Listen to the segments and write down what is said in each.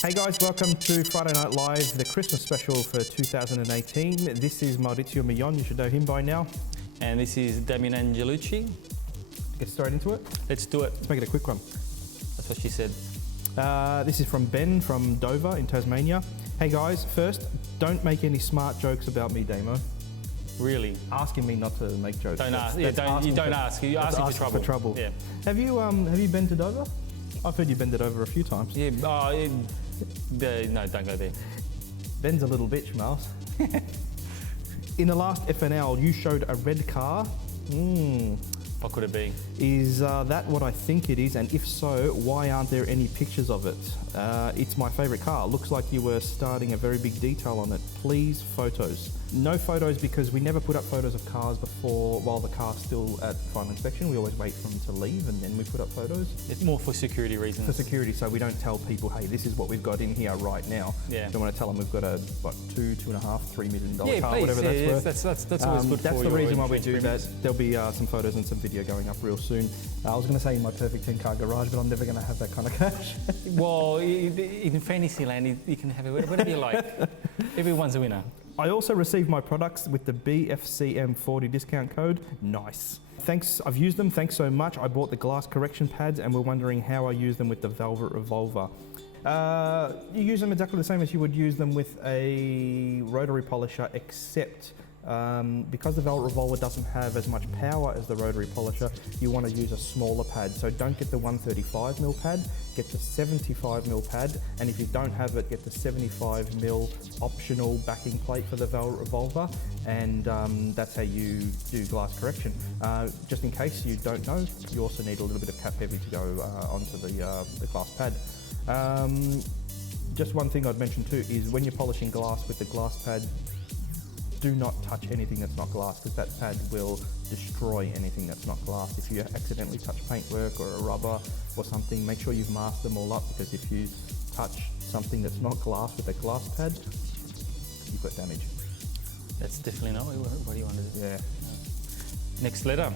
Hey guys, welcome to Friday Night Live, the Christmas special for 2018. This is Maurizio Millon, you should know him by now. And this is Damien Angelucci. Get straight into it? Let's do it. Let's make it a quick one. That's what she said. This is from Ben from Dover in Tasmania. Hey guys, first, don't make any smart jokes about me, Damo. Really? Asking me not to make jokes. Don't ask. Yeah, you don't ask. You're asking for trouble. Yeah. Have you been to Dover? I've heard you've been to Dover a few times. Yeah. No, don't go there. Ben's a little bitch, Miles. In the last FNL, you showed a red car. What could it be? Is that what I think it is? And if so, why aren't there any pictures of it? It's my favourite car. Looks like you were starting a very big detail on it. Please, photos. No photos because we never put up photos of cars before while the car's still at final inspection. We always wait for them to leave and then we put up photos. It's more for security reasons. For security, so we don't tell people, hey, this is what we've got in here right now. Yeah. Don't want to tell them we've got a $2.5, $3 million car, please, whatever that's worth. That's always good that's for the your reason why we do insurance that. There'll be some photos and some video going up real soon. I was going to say in my perfect 10-car garage, but I'm never going to have that kind of cash. Well, in Fantasyland, you can have it whatever you like. Everyone's a winner. I also received my products with the BFCM40 discount code. Nice. Thanks, I've used them, thanks so much. I bought the glass correction pads and we're wondering how I use them with the Velvet Revolver. You use them exactly the same as you would use them with a rotary polisher, except because the Velvet Revolver doesn't have as much power as the rotary polisher, you want to use a smaller pad. So don't get the 135mm pad, get the 75mm pad, and if you don't have it, get the 75mm optional backing plate for the Velvet Revolver, and that's how you do glass correction. Just in case you don't know, you also need a little bit of cap heavy to go onto the glass pad. Just one thing I'd mention too is when you're polishing glass with the glass pad, do not touch anything that's not glass, because that pad will destroy anything that's not glass. If you accidentally touch paintwork or a rubber or something, make sure you've masked them all up, because if you touch something that's not glass with a glass pad, you've got damage. That's definitely not what you want to do. Yeah. Next letter.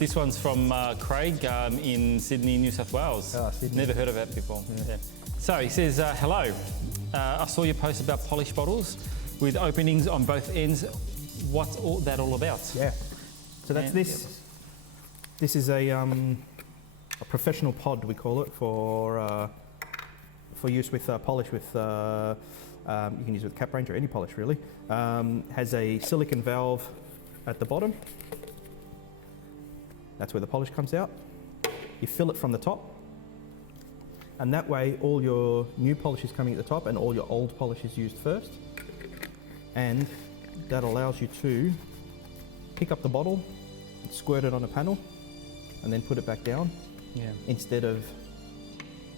This one's from Craig in Sydney, New South Wales. Sydney. Never heard of that before. Yeah. So he says, hello. I saw your post about polish bottles with openings on both ends. What's that all about? Yeah. So that's this. This is a professional pod, we call it, for use with polish with. You can use it with cap range or any polish really. Has a silicon valve at the bottom. That's where the polish comes out. You fill it from the top, and that way all your new polish is coming at the top and all your old polish is used first. And that allows you to pick up the bottle, squirt it on a panel, and then put it back down. Yeah. Instead of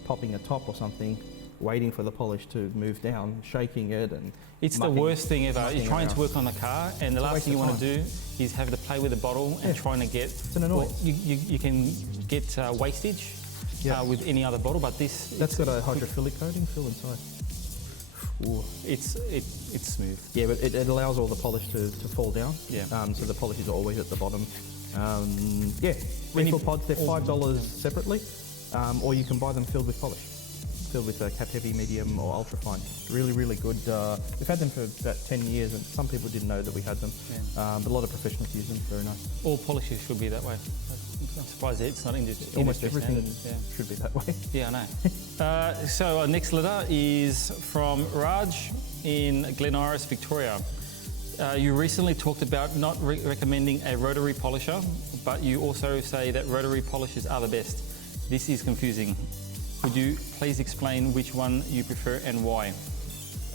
popping a top or something, waiting for the polish to move down, shaking it, and it's the worst thing ever. You're trying to work on the car, and the last thing you want to do is have to play with the bottle and trying to get. It's an annoyance. Well, you can get wastage with any other bottle, but that's got a hydrophilic coating still inside. Ooh. It's smooth. Yeah, but it allows all the polish to fall down. Yeah. So the polish is always at the bottom. Yeah. Refill pods, they're $5 separately, or you can buy them filled with polish. Filled with cap heavy, medium, or ultra fine. Really, really good. We've had them for about 10 years, and some people didn't know that we had them. Yeah. But a lot of professionals use them. Very nice. All polishes should be that way. I'm surprised it's not industry. Almost everything should be that way. Yeah, I know. So our next letter is from Raj in Glen Iris, Victoria. You recently talked about not recommending a rotary polisher, but you also say that rotary polishers are the best. This is confusing. Could you please explain which one you prefer and why?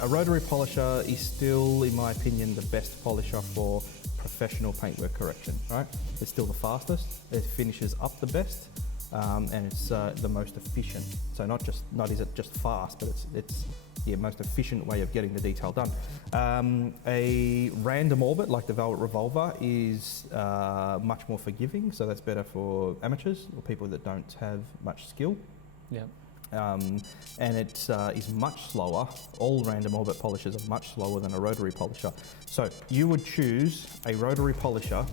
A rotary polisher is still, in my opinion, the best polisher for professional paintwork correction, right? It's still the fastest, it finishes up the best, and it's the most efficient. So not is it just fast, but it's the most efficient way of getting the detail done. A random orbit like the Velvet Revolver is much more forgiving, so that's better for amateurs or people that don't have much skill. Yeah. and it is much slower. All random orbit polishers are much slower than a rotary polisher. So you would choose a rotary polisher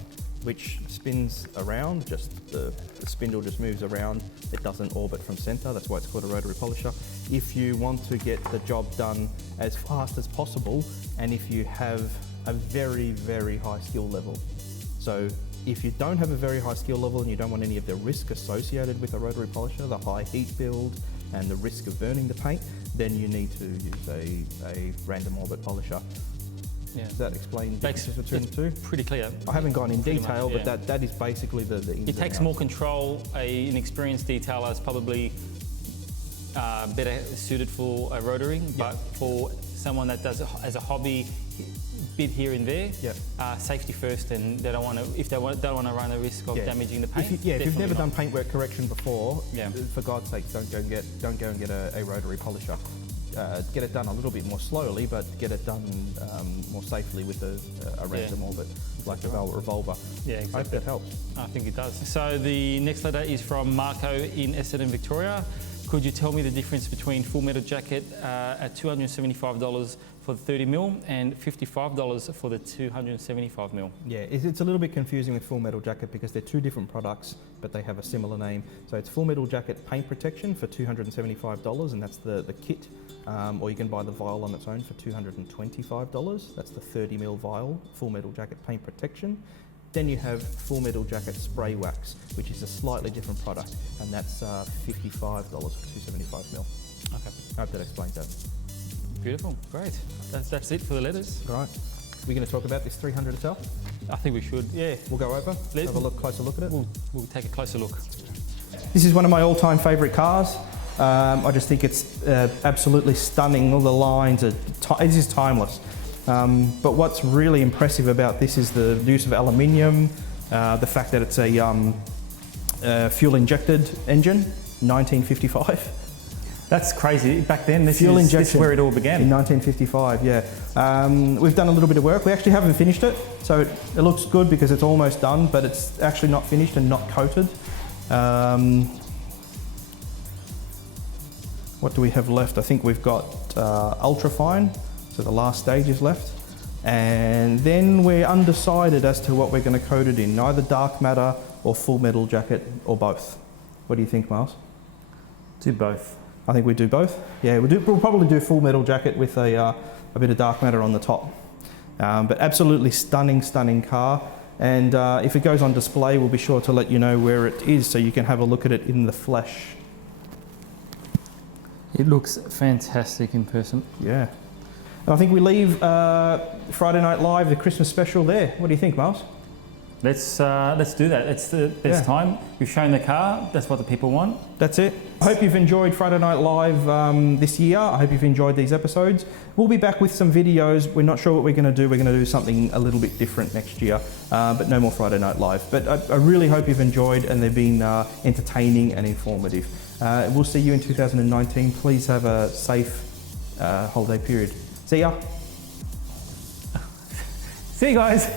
which spins around, just the spindle just moves around. It doesn't orbit from center, that's why it's called a rotary polisher. If you want to get the job done as fast as possible, and if you have a very, very high skill level. So if you don't have a very high skill level and you don't want any of the risk associated with a rotary polisher, the high heat build and the risk of burning the paint, then you need to use a random orbit polisher. Yeah. Does that explain the difference between the two? Pretty clear. I haven't gone in detail, much, yeah. but that is basically the ins It and takes outs. more control. An experienced detailer is probably better suited for a rotary, but for someone that does it as a hobby, bit here and there, safety first, and they don't want to. If they don't want to run the risk of damaging the paint. If you've never done paintwork correction before, Yeah. for God's sake, don't go and get a rotary polisher. Get it done a little bit more slowly, but get it done more safely with a random orbit, like the Revolver. Yeah, I hope exactly. that helps. I think it does. So the next letter is from Marco in Essendon, Victoria. Could you tell me the difference between Full Metal Jacket at $275 for the 30mm and $55 for the 275mm? Yeah, it's a little bit confusing with Full Metal Jacket because they're two different products, but they have a similar name. So it's Full Metal Jacket paint protection for $275, and that's the kit. Or you can buy the vial on its own for $225. That's the 30mm vial, Full Metal Jacket paint protection. Then you have Full Metal Jacket spray wax, which is a slightly different product, and that's $55 for 275mm. Okay. I hope that explains that. Beautiful, great. That's it for the letters. Right. We're going to talk about this 300 itself. I think we should, yeah. We'll go over, have a closer look at it. We'll take a closer look. This is one of my all-time favourite cars. I just think it's absolutely stunning. All the lines are, it is timeless. But what's really impressive about this is the use of aluminium, the fact that it's a fuel-injected engine, 1955. That's crazy. Back then, this Fuel is injection where it all began. In 1955, yeah. We've done a little bit of work. We actually haven't finished it, so it looks good because it's almost done, but it's actually not finished and not coated. What do we have left? I think we've got ultra fine, so the last stage is left. And then we're undecided as to what we're going to coat it in, either dark matter or Full Metal Jacket or both. What do you think, Miles? Do both. I think we do both. Yeah, we'll probably do Full Metal Jacket with a bit of dark matter on the top. But absolutely stunning, stunning car. And if it goes on display, we'll be sure to let you know where it is so you can have a look at it in the flesh. It looks fantastic in person. Yeah. And I think we leave Friday Night Live, the Christmas special there. What do you think, Miles? Let's do that. It's the best time. We've shown the car. That's what the people want. That's it. I hope you've enjoyed Friday Night Live this year. I hope you've enjoyed these episodes. We'll be back with some videos. We're not sure what we're going to do. We're going to do something a little bit different next year, but no more Friday Night Live. But I really hope you've enjoyed and they've been entertaining and informative. We'll see you in 2019. Please have a safe holiday period. See ya. See you guys.